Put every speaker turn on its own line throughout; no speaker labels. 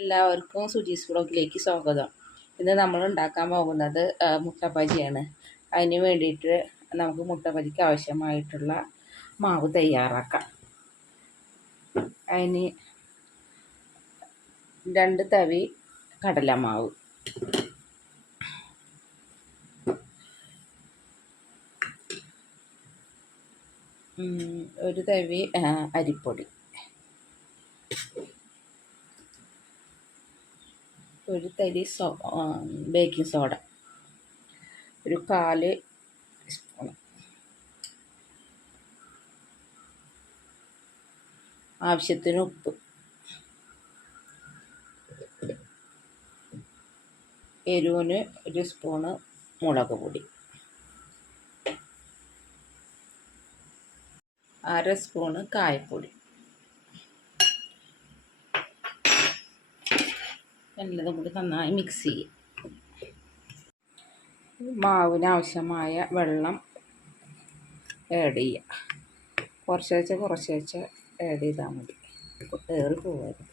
എല്ലാവർക്കും സുജീസ് ബ്ലോഗിലേക്ക് സ്വാഗതം. ഇന്ന് നമ്മൾ ഉണ്ടാക്കാൻ പോകുന്നത് മുട്ട ബജിയാണ് അതിന് വേണ്ടിയിട്ട് നമുക്ക് മുട്ട ബജിക്ക് ആവശ്യമായിട്ടുള്ള മാവ് തയ്യാറാക്കാം. അതിന് രണ്ട് തവി കടലമാവ്. മാവ് ഒരു തവി അരിപ്പൊടി. ഒരു തരി സോ ബേക്കിംഗ് സോഡ. ഒരു കാൽ സ്പൂൺ ആവശ്യത്തിന് ഉപ്പ്. എരിവിന് ഒരു സ്പൂണ് മുളക് പൊടി. അര സ്പൂണ് കായപ്പൊടി. എല്ലതും കൂടി നന്നായി മിക്സ് ചെയ്യും. മാവിനാവശ്യമായ വെള്ളം ആഡ് ചെയ്യുക കുറച്ച് വെച്ച് കുറച്ച് വെച്ച് ആഡ് ചെയ്താൽ മതി. ഏറി പോകരുത്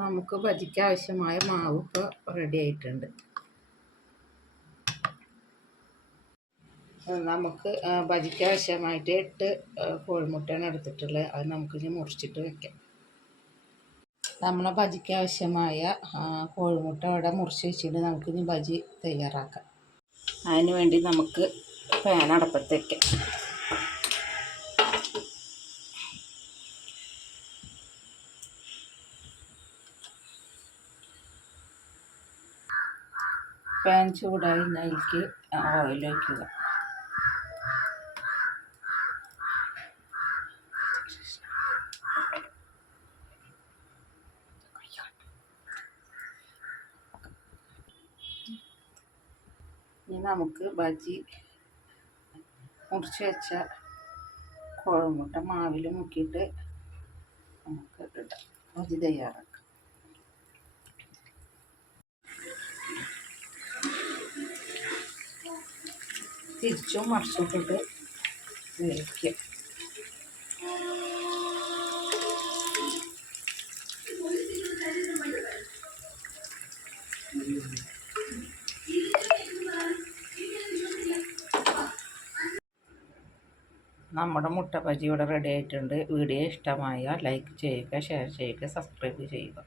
നമുക്ക് ഭജിക്കാവശ്യമായ മാവ് ഇപ്പോൾ റെഡി ആയിട്ടുണ്ട്. നമുക്ക് ഭജിക്ക് ആവശ്യമായിട്ട് എട്ട് കോഴിമുട്ടയാണ് എടുത്തിട്ടുള്ളത്. അത് നമുക്ക് ഇനി മുറിച്ചിട്ട് വെക്കാം. നമ്മളെ ഭജിക്ക് ആവശ്യമായ കോഴിമുട്ട ഇവിടെ മുറിച്ച് വെച്ചിട്ട് നമുക്കിനി ഭജി തയ്യാറാക്കാം. അതിന് വേണ്ടി നമുക്ക് പാൻ അടപ്പത്ത് വയ്ക്കാം പാൻ ചൂടായി അതിലേക്ക് ഓയിൽ വയ്ക്കുക ഇനി നമുക്ക് ബജി മുറിച്ച് വെച്ച മുട്ട മാവിൽ മുക്കിയിട്ട് നമുക്ക് ഇടാം. ബജി തയ്യാറാക്കാം. തിരിച്ചും മറിച്ചും ഇട്ടിട്ട് നമ്മുടെ മുട്ട ബജി ഇവിടെ റെഡി ആയിട്ടുണ്ട്. വീഡിയോ ഇഷ്ടമായാൽ ലൈക്ക് ചെയ്യുക ഷെയർ ചെയ്യുക സബ്സ്ക്രൈബ് ചെയ്യുക.